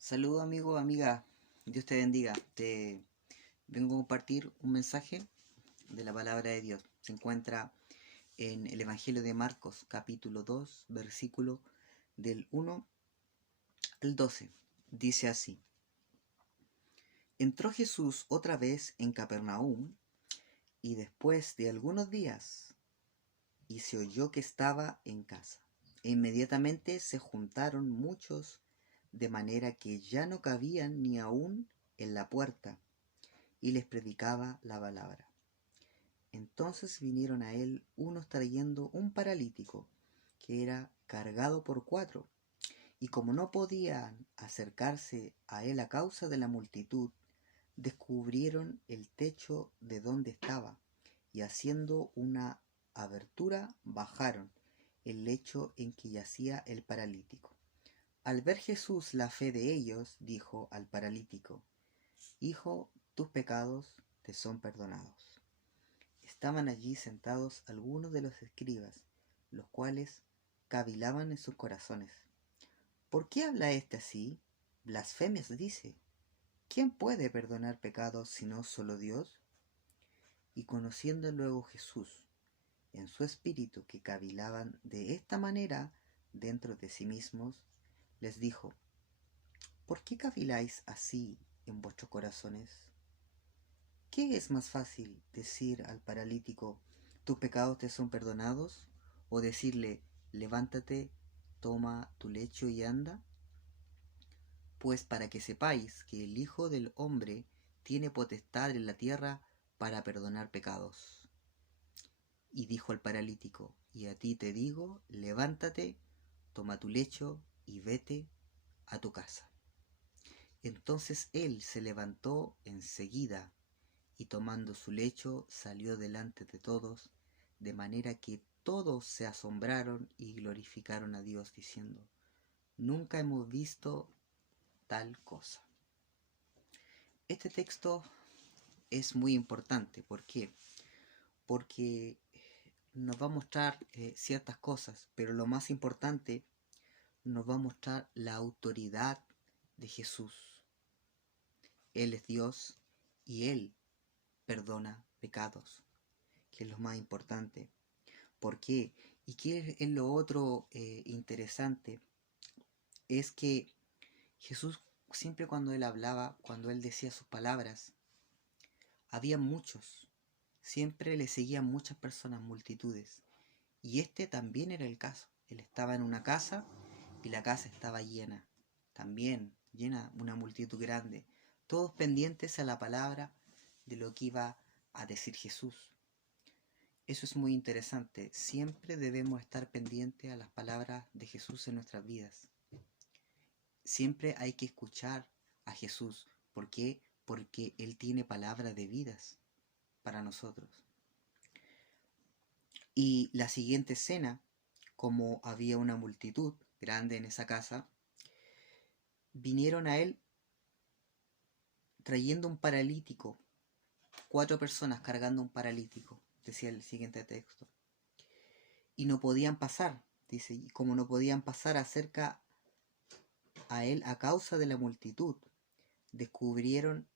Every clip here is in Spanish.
Saludos amigo, amiga, Dios te bendiga. Te vengo a compartir un mensaje de la palabra de Dios. Se encuentra en el Evangelio de Marcos, capítulo 2, versículo del 1 al 12. Dice así: Entró Jesús otra vez en Capernaum, y después de algunos días, y se oyó que estaba en casa. E inmediatamente se juntaron muchos, de manera que ya no cabían ni aún en la puerta, y les predicaba la palabra. Entonces vinieron a él unos trayendo un paralítico, que era cargado por 4, y como no podían acercarse a él a causa de la multitud, descubrieron el techo de donde estaba, y haciendo una abertura bajaron el lecho en que yacía el paralítico. Al ver Jesús la fe de ellos, dijo al paralítico: Hijo, tus pecados te son perdonados. Estaban allí sentados algunos de los escribas, los cuales cavilaban en sus corazones: ¿Por qué habla éste así? Blasfemias dice. ¿Quién puede perdonar pecados sino solo Dios? Y conociendo luego Jesús en su espíritu que cavilaban de esta manera dentro de sí mismos, les dijo: ¿Por qué caviláis así en vuestros corazones? ¿Qué es más fácil, decir al paralítico: tus pecados te son perdonados, o decirle: levántate, toma tu lecho y anda? Pues para que sepáis que el Hijo del Hombre tiene potestad en la tierra para perdonar pecados. Y dijo al paralítico: y a ti te digo, levántate, toma tu lecho y vete a tu casa. Entonces él se levantó enseguida, y tomando su lecho salió delante de todos, de manera que todos se asombraron y glorificaron a Dios, diciendo: Nunca hemos visto tal cosa. Este texto es muy importante. ¿Por qué? Porque nos va a mostrar ciertas cosas, pero lo más importante, nos va a mostrar la autoridad de Jesús. Él es Dios y Él perdona pecados, que es lo más importante. ¿Por qué? ¿Y qué es lo otro interesante? Es que Jesús, siempre cuando Él hablaba, cuando Él decía sus palabras, había muchos. Siempre le seguían muchas personas, multitudes. Y este también era el caso. Él estaba en una casa y la casa estaba llena. También llena, una multitud grande. Todos pendientes a la palabra de lo que iba a decir Jesús. Eso es muy interesante. Siempre debemos estar pendientes a las palabras de Jesús en nuestras vidas. Siempre hay que escuchar a Jesús. ¿Por qué? Porque Él tiene palabras de vidas para nosotros. Y la siguiente escena, como había una multitud grande en esa casa, vinieron a Él trayendo un paralítico. 4 personas cargando un paralítico, decía el siguiente texto. Y no podían pasar, dice, y como no podían pasar acerca a él a causa de la multitud, descubrieron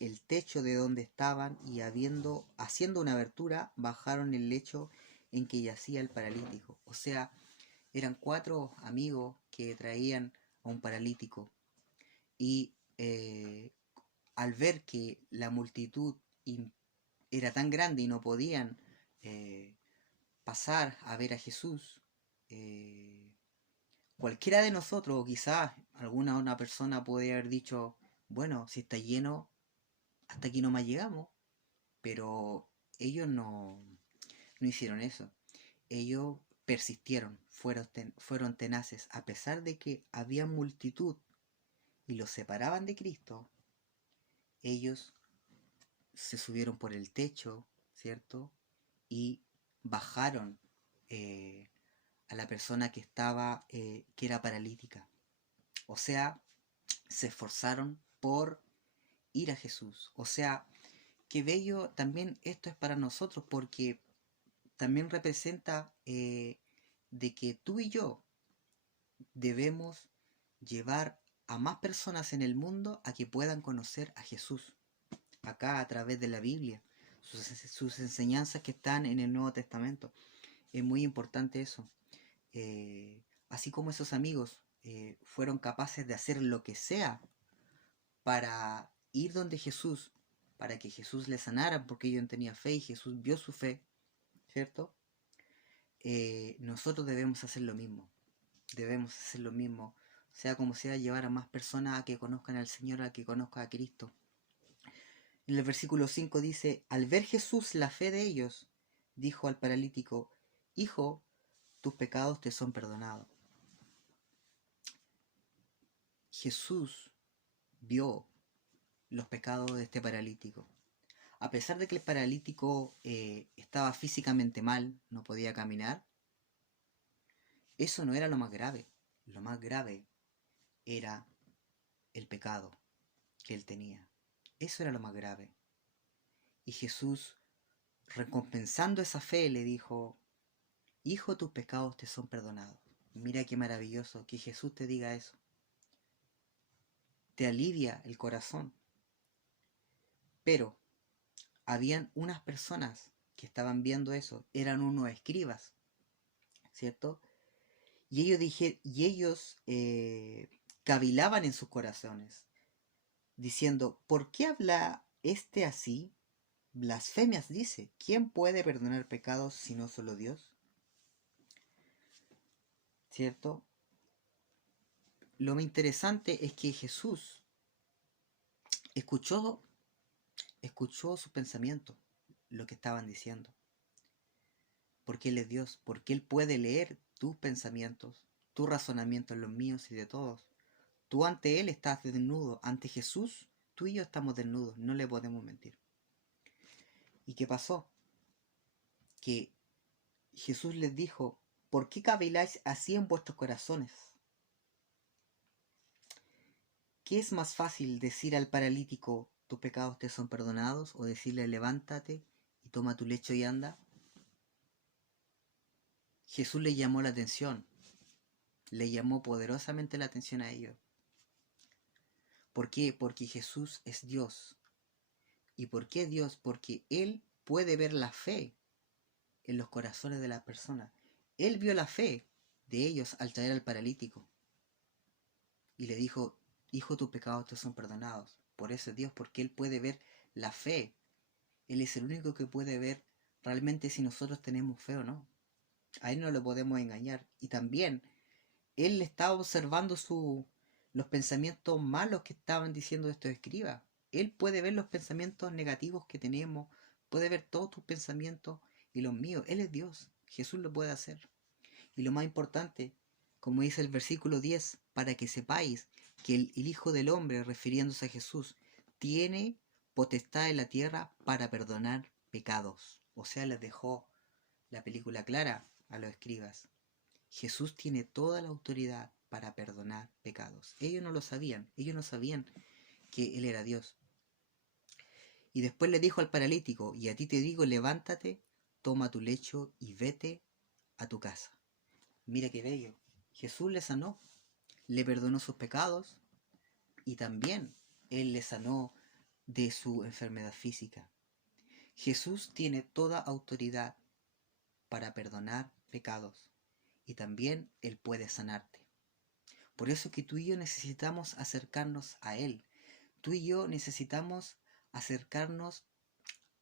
el techo de donde estaban, y haciendo una abertura, bajaron el lecho en que yacía el paralítico. O sea, eran 4 amigos que traían a un paralítico, y al ver que la multitud era tan grande y no podían pasar a ver a Jesús, cualquiera de nosotros, o quizás una persona puede haber dicho: bueno, si está lleno, hasta aquí nomás llegamos. Pero ellos no hicieron eso. Ellos persistieron, fueron tenaces, a pesar de que había multitud y los separaban de Cristo. Ellos se subieron por el techo, ¿cierto? Y bajaron a la persona que que era paralítica. O sea, se esforzaron por ir a Jesús. O sea, qué bello también esto es para nosotros, porque también representa de que tú y yo debemos llevar a más personas en el mundo a que puedan conocer a Jesús, acá a través de la Biblia, sus enseñanzas que están en el Nuevo Testamento. Es muy importante eso. Así como esos amigos fueron capaces de hacer lo que sea para ir donde Jesús, para que Jesús les sanara, porque ellos tenían fe y Jesús vio su fe, ¿cierto? Nosotros debemos hacer lo mismo. Debemos hacer lo mismo, sea como sea, llevar a más personas a que conozcan al Señor, a que conozcan a Cristo. En el versículo 5 dice, al ver Jesús la fe de ellos, dijo al paralítico, hijo, tus pecados te son perdonados. Jesús vio los pecados de este paralítico. A pesar de que el paralítico estaba físicamente mal, no podía caminar, eso no era lo más grave. Lo más grave era el pecado que él tenía. Eso era lo más grave. Y Jesús, recompensando esa fe, le dijo, hijo, tus pecados te son perdonados. Mira qué maravilloso que Jesús te diga eso. Te alivia el corazón. Pero habían unas personas que estaban viendo eso, eran unos escribas, ¿cierto? Y ellos cavilaban en sus corazones, diciendo, ¿por qué habla este así? Blasfemias dice, ¿quién puede perdonar pecados si no solo Dios? ¿Cierto? Lo más interesante es que Jesús escuchó sus pensamientos, lo que estaban diciendo. Porque Él es Dios, porque Él puede leer tus pensamientos, tus razonamientos, los míos y de todos. Tú ante Él estás desnudo, ante Jesús, tú y yo estamos desnudos, no le podemos mentir. ¿Y qué pasó? Que Jesús les dijo, ¿por qué caviláis así en vuestros corazones? ¿Qué es más fácil, decir al paralítico, tus pecados te son perdonados, o decirle, levántate y toma tu lecho y anda? Jesús le llamó la atención, le llamó poderosamente la atención a ellos. ¿Por qué? Porque Jesús es Dios. ¿Y por qué Dios? Porque Él puede ver la fe en los corazones de las personas. Él vio la fe de ellos al traer al paralítico. Y le dijo, hijo, tus pecados te son perdonados. Por eso es Dios, porque Él puede ver la fe. Él es el único que puede ver realmente si nosotros tenemos fe o no. A Él no lo podemos engañar. Y también Él estaba observando los pensamientos malos que estaban diciendo estos escribas. Él puede ver los pensamientos negativos que tenemos, puede ver todos tus pensamientos y los míos. Él es Dios, Jesús lo puede hacer. Y lo más importante, como dice el versículo 10, para que sepáis que el Hijo del Hombre, refiriéndose a Jesús, tiene potestad en la tierra para perdonar pecados. O sea, les dejó la película clara a los escribas. Jesús tiene toda la autoridad para perdonar pecados. Ellos no lo sabían, ellos no sabían que Él era Dios. Y después le dijo al paralítico, y a ti te digo, levántate, toma tu lecho y vete a tu casa. Mira qué bello. Jesús le sanó, le perdonó sus pecados y también Él le sanó de su enfermedad física. Jesús tiene toda autoridad para perdonar pecados y también Él puede sanarte. Por eso que tú y yo necesitamos acercarnos a Él. Tú y yo necesitamos acercarnos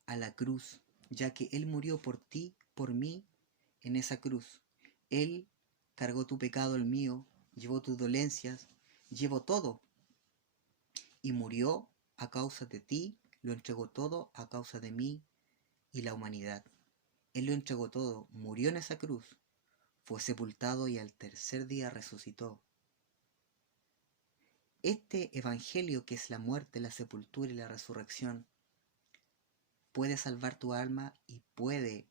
a la cruz, ya que Él murió por ti, por mí, en esa cruz. Él cargó tu pecado, el mío, llevó tus dolencias, llevó todo. Y murió a causa de ti, lo entregó todo a causa de mí y la humanidad. Él lo entregó todo, murió en esa cruz, fue sepultado y al tercer día resucitó. Este evangelio, que es la muerte, la sepultura y la resurrección, puede salvar tu alma y puede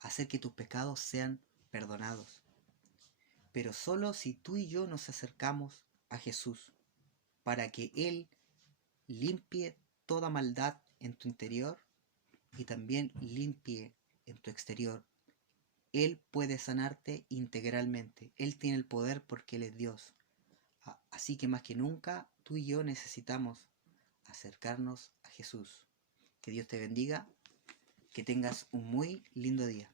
hacer que tus pecados sean perdonados. Pero solo si tú y yo nos acercamos a Jesús, para que Él limpie toda maldad en tu interior y también limpie en tu exterior. Él puede sanarte integralmente. Él tiene el poder porque Él es Dios. Así Así que más que nunca, tú y yo necesitamos acercarnos a Jesús. Que Dios te bendiga, que tengas un muy lindo día.